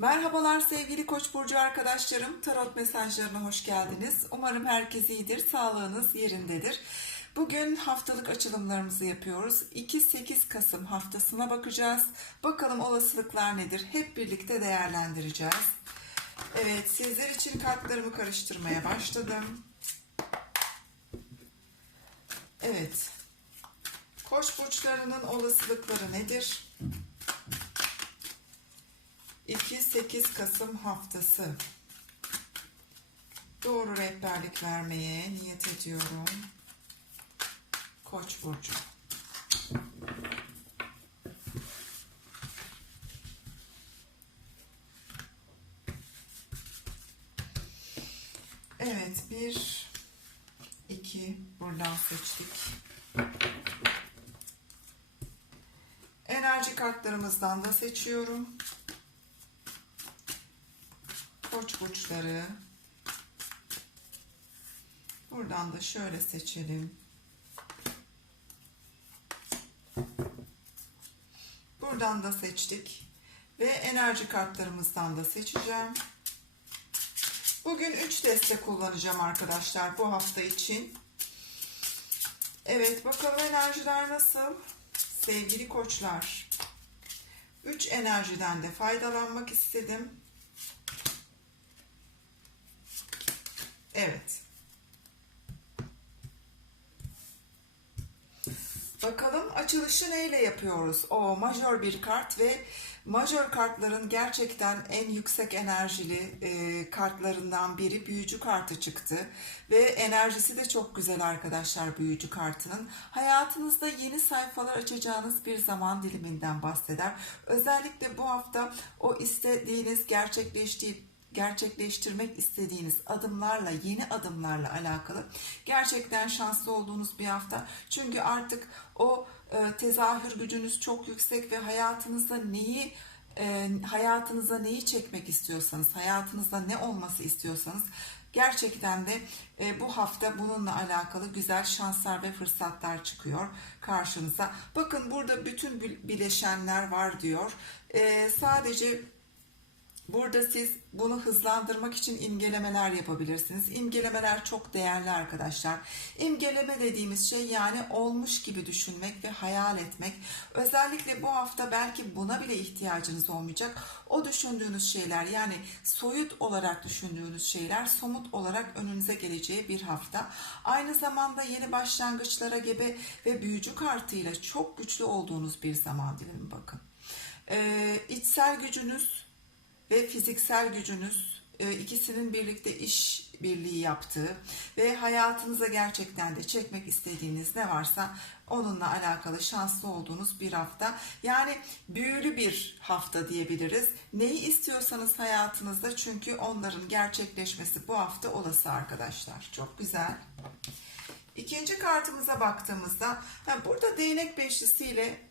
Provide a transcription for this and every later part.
Merhabalar sevgili Koç burcu arkadaşlarım. Tarot mesajlarına hoş geldiniz. Umarım herkes iyidir, sağlığınız yerindedir. Bugün haftalık açılımlarımızı yapıyoruz. 2-8 Kasım haftasına bakacağız. Bakalım olasılıklar nedir? Hep birlikte değerlendireceğiz. Evet, sizler için kartlarımı karıştırmaya başladım. Evet. Koç burçlarının olasılıkları nedir? 2-8 Kasım haftası. Doğru rehberlik vermeye niyet ediyorum. Koç burcu. Evet, bir, iki buradan seçtik. Enerji kartlarımızdan da seçiyorum. Koç burçları. Buradan da şöyle seçelim. Buradan da seçtik. Ve enerji kartlarımızdan da seçeceğim. Bugün 3 deste kullanacağım arkadaşlar bu hafta için. Evet bakalım enerjiler nasıl? Sevgili koçlar. 3 enerjiden de faydalanmak istedim. Evet. Bakalım açılışı neyle yapıyoruz? O majör bir kart ve majör kartların gerçekten en yüksek enerjili e, kartlarından biri büyücü kartı çıktı. Ve enerjisi de çok güzel arkadaşlar büyücü kartının. Hayatınızda yeni sayfalar açacağınız bir zaman diliminden bahseder. Özellikle bu hafta o istediğiniz gerçekleştiği gerçekleştirmek istediğiniz adımlarla, yeni adımlarla alakalı gerçekten şanslı olduğunuz bir hafta. Çünkü artık o e, tezahür gücünüz çok yüksek ve hayatınızda neyi e, hayatınıza neyi çekmek istiyorsanız, hayatınızda ne olması istiyorsanız gerçekten de e, bu hafta bununla alakalı güzel şanslar ve fırsatlar çıkıyor karşınıza. Bakın burada bütün bileşenler var diyor. E, sadece Burada siz bunu hızlandırmak için imgelemeler yapabilirsiniz. İmgelemeler çok değerli arkadaşlar. İmgeleme dediğimiz şey yani olmuş gibi düşünmek ve hayal etmek. Özellikle bu hafta belki buna bile ihtiyacınız olmayacak. O düşündüğünüz şeyler yani soyut olarak düşündüğünüz şeyler somut olarak önünüze geleceği bir hafta. Aynı zamanda yeni başlangıçlara gebe ve büyücü kartıyla çok güçlü olduğunuz bir zaman dilimi bakın. Ee, içsel gücünüz ve fiziksel gücünüz e, ikisinin birlikte iş birliği yaptığı ve hayatınıza gerçekten de çekmek istediğiniz ne varsa onunla alakalı şanslı olduğunuz bir hafta. Yani büyülü bir hafta diyebiliriz. Neyi istiyorsanız hayatınızda çünkü onların gerçekleşmesi bu hafta olası arkadaşlar. Çok güzel. İkinci kartımıza baktığımızda burada değnek beşlisiyle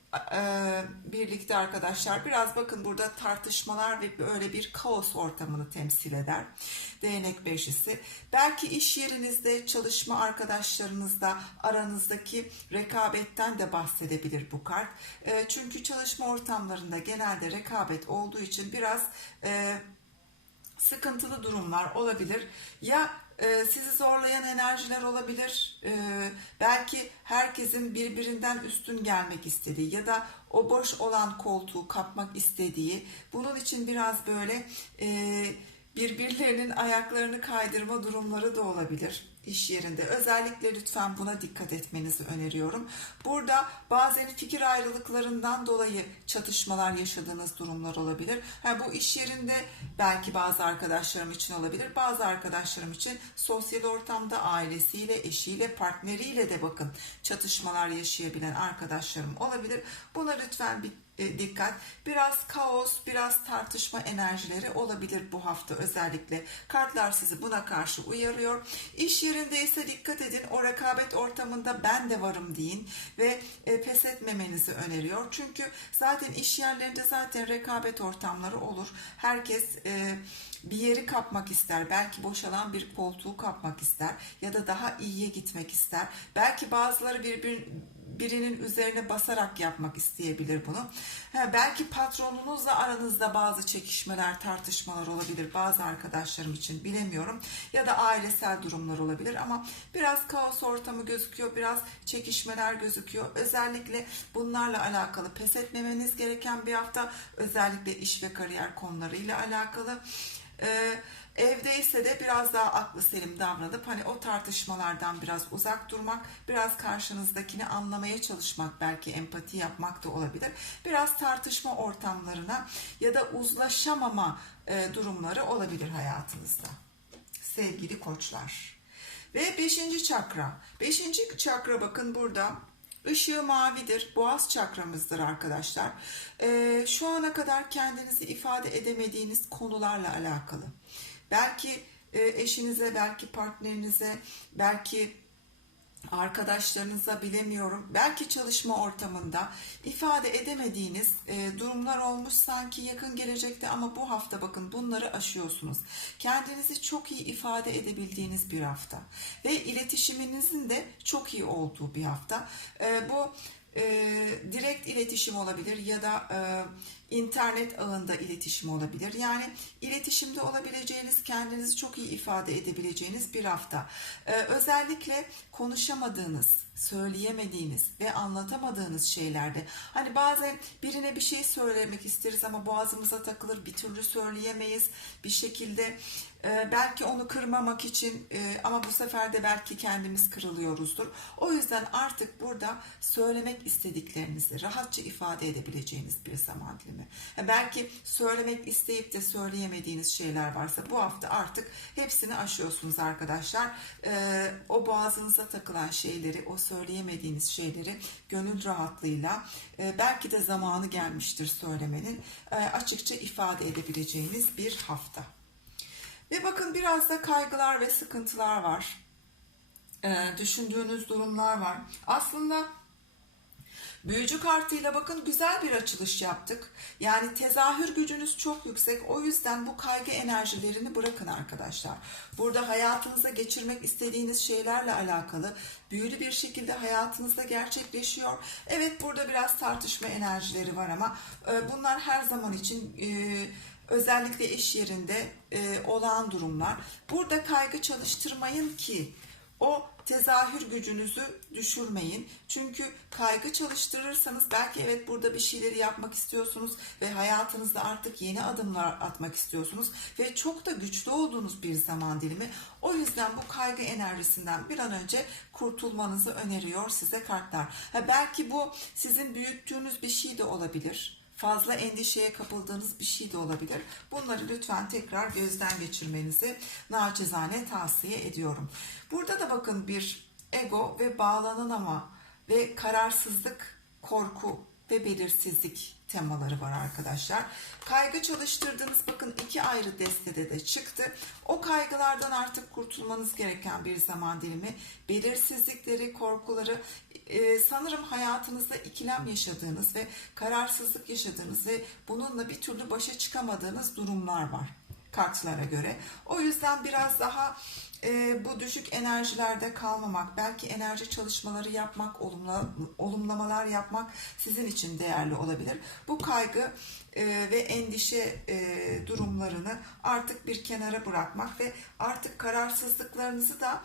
birlikte arkadaşlar biraz bakın burada tartışmalar ve böyle bir kaos ortamını temsil eder. Değnek beşlisi. Belki iş yerinizde, çalışma arkadaşlarınızda aranızdaki rekabetten de bahsedebilir bu kart. E, çünkü çalışma ortamlarında genelde rekabet olduğu için biraz e, sıkıntılı durumlar olabilir. Ya e, sizi zorlayan enerjiler olabilir. E, belki herkesin birbirinden üstün gelmek istediği ya da o boş olan koltuğu kapmak istediği. Bunun için biraz böyle e, birbirlerinin ayaklarını kaydırma durumları da olabilir iş yerinde. Özellikle lütfen buna dikkat etmenizi öneriyorum. Burada bazen fikir ayrılıklarından dolayı çatışmalar yaşadığınız durumlar olabilir. Ha, bu iş yerinde belki bazı arkadaşlarım için olabilir. Bazı arkadaşlarım için sosyal ortamda ailesiyle, eşiyle, partneriyle de bakın çatışmalar yaşayabilen arkadaşlarım olabilir. Buna lütfen bir dikkat. Biraz kaos, biraz tartışma enerjileri olabilir bu hafta özellikle. Kartlar sizi buna karşı uyarıyor. İş yerinde ise dikkat edin. O rekabet ortamında ben de varım deyin ve e, pes etmemenizi öneriyor. Çünkü zaten iş yerlerinde zaten rekabet ortamları olur. Herkes e, bir yeri kapmak ister. Belki boşalan bir koltuğu kapmak ister ya da daha iyiye gitmek ister. Belki bazıları birbir birinin üzerine basarak yapmak isteyebilir bunu. Ha, belki patronunuzla aranızda bazı çekişmeler, tartışmalar olabilir bazı arkadaşlarım için bilemiyorum. Ya da ailesel durumlar olabilir ama biraz kaos ortamı gözüküyor, biraz çekişmeler gözüküyor. Özellikle bunlarla alakalı pes etmemeniz gereken bir hafta. Özellikle iş ve kariyer konularıyla alakalı. Ee, evdeyse de biraz daha aklı selim davranıp hani o tartışmalardan biraz uzak durmak, biraz karşınızdakini anlamaya çalışmak, belki empati yapmak da olabilir. Biraz tartışma ortamlarına ya da uzlaşamama e, durumları olabilir hayatınızda. Sevgili koçlar. Ve beşinci çakra. Beşinci çakra bakın burada Işığı mavidir. Boğaz çakramızdır arkadaşlar. Ee, şu ana kadar kendinizi ifade edemediğiniz konularla alakalı. Belki e, eşinize, belki partnerinize, belki arkadaşlarınıza bilemiyorum. Belki çalışma ortamında ifade edemediğiniz e, durumlar olmuş sanki yakın gelecekte ama bu hafta bakın bunları aşıyorsunuz. Kendinizi çok iyi ifade edebildiğiniz bir hafta ve iletişiminizin de çok iyi olduğu bir hafta. E, bu direkt iletişim olabilir ya da internet ağında iletişim olabilir. Yani iletişimde olabileceğiniz, kendinizi çok iyi ifade edebileceğiniz bir hafta. E, özellikle konuşamadığınız, söyleyemediğiniz ve anlatamadığınız şeylerde hani bazen birine bir şey söylemek isteriz ama boğazımıza takılır bir türlü söyleyemeyiz bir şekilde e, belki onu kırmamak için e, ama bu sefer de belki kendimiz kırılıyoruzdur. O yüzden artık burada söylemek istediklerinizi rahatça ifade edebileceğiniz bir zaman dilimi. E, belki söylemek isteyip de söyleyemediğiniz şeyler varsa bu hafta artık hepsini aşıyorsunuz arkadaşlar. E, o boğazınıza takılan şeyleri, o söyleyemediğiniz şeyleri gönül rahatlığıyla e, belki de zamanı gelmiştir söylemenin e, açıkça ifade edebileceğiniz bir hafta. Ve bakın biraz da kaygılar ve sıkıntılar var. Ee, düşündüğünüz durumlar var. Aslında büyücü kartıyla bakın güzel bir açılış yaptık. Yani tezahür gücünüz çok yüksek. O yüzden bu kaygı enerjilerini bırakın arkadaşlar. Burada hayatınıza geçirmek istediğiniz şeylerle alakalı büyülü bir şekilde hayatınızda gerçekleşiyor. Evet burada biraz tartışma enerjileri var ama e, bunlar her zaman için... E, özellikle iş yerinde e, olağan durumlar. Burada kaygı çalıştırmayın ki o tezahür gücünüzü düşürmeyin. Çünkü kaygı çalıştırırsanız belki evet burada bir şeyleri yapmak istiyorsunuz ve hayatınızda artık yeni adımlar atmak istiyorsunuz ve çok da güçlü olduğunuz bir zaman dilimi. O yüzden bu kaygı enerjisinden bir an önce kurtulmanızı öneriyor size kartlar. Ha, belki bu sizin büyüttüğünüz bir şey de olabilir fazla endişeye kapıldığınız bir şey de olabilir. Bunları lütfen tekrar gözden geçirmenizi naçizane tavsiye ediyorum. Burada da bakın bir ego ve bağlanamama ve kararsızlık, korku ve belirsizlik temaları var arkadaşlar. Kaygı çalıştırdığınız bakın iki ayrı destede de çıktı. O kaygılardan artık kurtulmanız gereken bir zaman dilimi. Belirsizlikleri, korkuları e, sanırım hayatınızda ikilem yaşadığınız ve kararsızlık yaşadığınız ve bununla bir türlü başa çıkamadığınız durumlar var kartlara göre. O yüzden biraz daha e, bu düşük enerjilerde kalmamak, belki enerji çalışmaları yapmak, olumla, olumlamalar yapmak sizin için değerli olabilir. Bu kaygı e, ve endişe e, durumlarını artık bir kenara bırakmak ve artık kararsızlıklarınızı da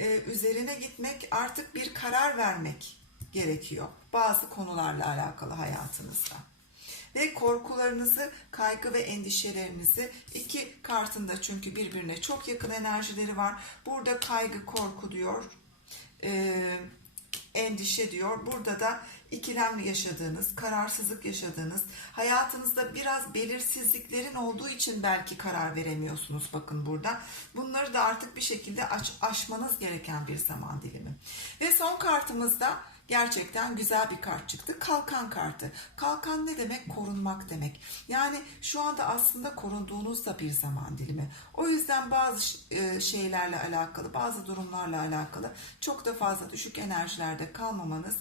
e, üzerine gitmek, artık bir karar vermek gerekiyor. Bazı konularla alakalı hayatınızda ve korkularınızı, kaygı ve endişelerinizi iki kartında çünkü birbirine çok yakın enerjileri var. Burada kaygı, korku diyor. Ee, endişe diyor. Burada da ikilem yaşadığınız, kararsızlık yaşadığınız, hayatınızda biraz belirsizliklerin olduğu için belki karar veremiyorsunuz bakın burada. Bunları da artık bir şekilde aş, aşmanız gereken bir zaman dilimi. Ve son kartımızda gerçekten güzel bir kart çıktı. Kalkan kartı. Kalkan ne demek? Korunmak demek. Yani şu anda aslında korunduğunuz da bir zaman dilimi. O yüzden bazı e, şeylerle alakalı, bazı durumlarla alakalı çok da fazla düşük enerjilerde kalmamanız.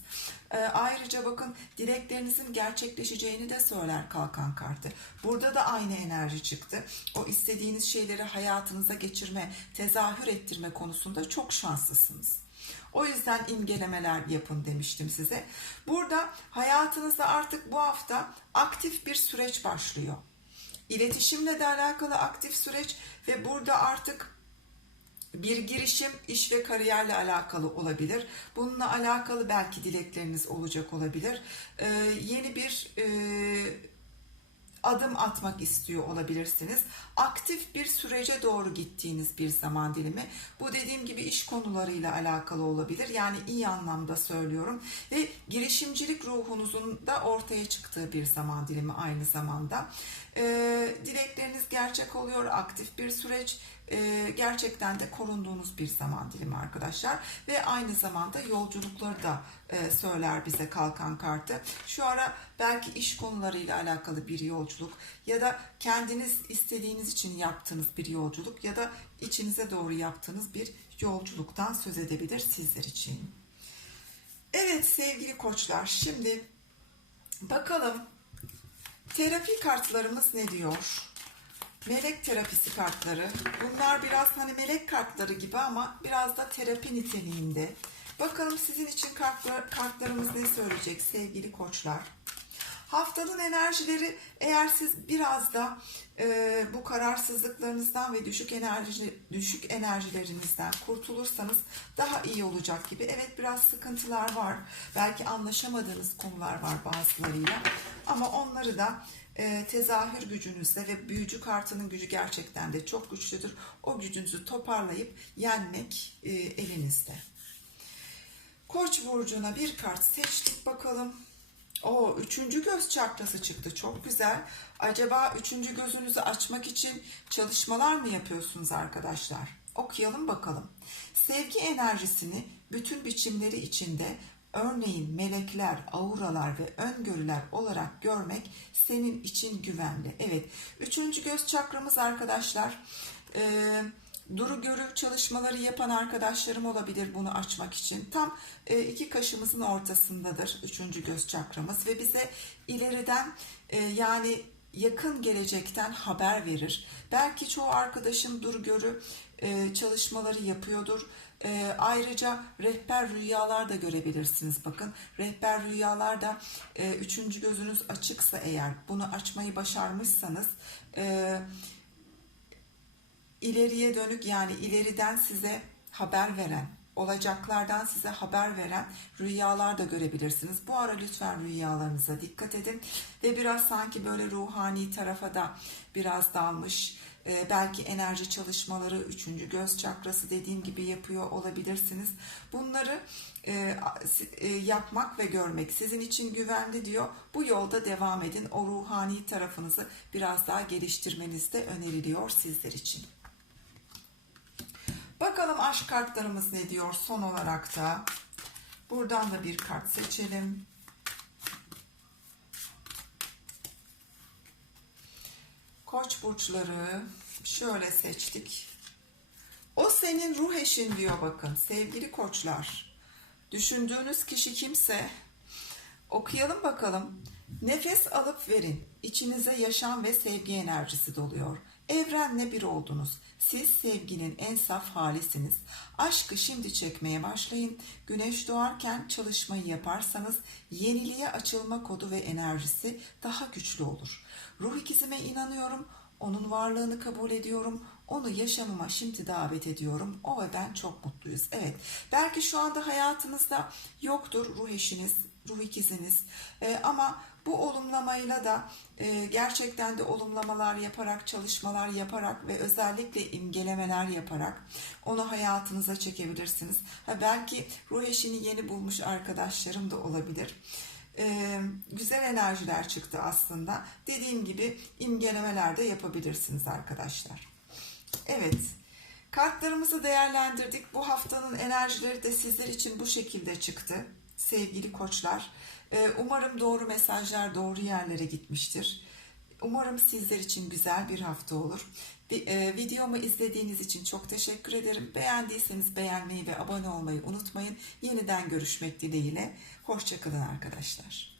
E, ayrıca bakın dileklerinizin gerçekleşeceğini de söyler kalkan kartı. Burada da aynı enerji çıktı. O istediğiniz şeyleri hayatınıza geçirme, tezahür ettirme konusunda çok şanslısınız. O yüzden imgelemeler yapın demiştim size. Burada hayatınızda artık bu hafta aktif bir süreç başlıyor. İletişimle de alakalı aktif süreç ve burada artık bir girişim iş ve kariyerle alakalı olabilir. Bununla alakalı belki dilekleriniz olacak olabilir. Ee, yeni bir e, adım atmak istiyor olabilirsiniz. Aktif bir sürece doğru gittiğiniz bir zaman dilimi. Bu dediğim gibi iş konularıyla alakalı olabilir. Yani iyi anlamda söylüyorum. Ve girişimcilik ruhunuzun da ortaya çıktığı bir zaman dilimi aynı zamanda. Ee, dilekleriniz gerçek oluyor. Aktif bir süreç e, gerçekten de korunduğunuz bir zaman dilimi arkadaşlar ve aynı zamanda yolculukları da e, söyler bize kalkan kartı. Şu ara belki iş konularıyla alakalı bir yolculuk ya da kendiniz istediğiniz için yaptığınız bir yolculuk ya da içinize doğru yaptığınız bir yolculuktan söz edebilir sizler için. Evet sevgili koçlar şimdi bakalım terapi kartlarımız ne diyor? Melek terapisi kartları. Bunlar biraz hani melek kartları gibi ama biraz da terapi niteliğinde. Bakalım sizin için kartlar, kartlarımız ne söyleyecek sevgili koçlar. Haftanın enerjileri eğer siz biraz da e, bu kararsızlıklarınızdan ve düşük enerji düşük enerjilerinizden kurtulursanız daha iyi olacak gibi. Evet biraz sıkıntılar var. Belki anlaşamadığınız konular var bazılarıyla. Ama onları da e, tezahür gücünüzle ve büyücü kartının gücü gerçekten de çok güçlüdür. O gücünüzü toparlayıp yenmek e, elinizde. Koç burcuna bir kart seçtik bakalım. O üçüncü göz çakrası çıktı. Çok güzel. Acaba üçüncü gözünüzü açmak için çalışmalar mı yapıyorsunuz arkadaşlar? Okuyalım bakalım. Sevgi enerjisini bütün biçimleri içinde örneğin melekler, auralar ve öngörüler olarak görmek senin için güvenli. Evet, üçüncü göz çakramız arkadaşlar. Ee, duru görü çalışmaları yapan arkadaşlarım olabilir bunu açmak için. Tam e, iki kaşımızın ortasındadır üçüncü göz çakramız ve bize ileriden e, yani yakın gelecekten haber verir. Belki çoğu arkadaşım dur görü e, çalışmaları yapıyordur. E, ayrıca rehber rüyalar da görebilirsiniz. Bakın rehber rüyalarda e, üçüncü gözünüz açıksa eğer bunu açmayı başarmışsanız e, ileriye dönük yani ileriden size haber veren olacaklardan size haber veren rüyalar da görebilirsiniz. Bu ara lütfen rüyalarınıza dikkat edin ve biraz sanki böyle ruhani tarafa da biraz dalmış e, belki enerji çalışmaları, üçüncü göz çakrası dediğim gibi yapıyor olabilirsiniz. Bunları e, e, yapmak ve görmek sizin için güvenli diyor. Bu yolda devam edin. O ruhani tarafınızı biraz daha geliştirmeniz de öneriliyor sizler için. Bakalım aşk kartlarımız ne diyor son olarak da. Buradan da bir kart seçelim. Koç burçları şöyle seçtik. O senin ruh eşin diyor bakın sevgili koçlar. Düşündüğünüz kişi kimse okuyalım bakalım. Nefes alıp verin. İçinize yaşam ve sevgi enerjisi doluyor. Evrenle bir oldunuz. Siz sevginin en saf halisiniz. Aşkı şimdi çekmeye başlayın. Güneş doğarken çalışmayı yaparsanız yeniliğe açılma kodu ve enerjisi daha güçlü olur. Ruh ikizime inanıyorum. Onun varlığını kabul ediyorum. Onu yaşamıma şimdi davet ediyorum. O ve ben çok mutluyuz. Evet. Belki şu anda hayatınızda yoktur ruh eşiniz, ruh ikiziniz. Ee, ama bu olumlamayla da e, gerçekten de olumlamalar yaparak, çalışmalar yaparak ve özellikle imgelemeler yaparak onu hayatınıza çekebilirsiniz. Ha, belki ruh eşini yeni bulmuş arkadaşlarım da olabilir. Ee, güzel enerjiler çıktı aslında. Dediğim gibi imgelemeler de yapabilirsiniz arkadaşlar. Evet. Kartlarımızı değerlendirdik. Bu haftanın enerjileri de sizler için bu şekilde çıktı. Sevgili koçlar. Ee, umarım doğru mesajlar doğru yerlere gitmiştir. Umarım sizler için güzel bir hafta olur. E, videomu izlediğiniz için çok teşekkür ederim. Beğendiyseniz beğenmeyi ve abone olmayı unutmayın. Yeniden görüşmek dileğiyle. Hoşçakalın arkadaşlar.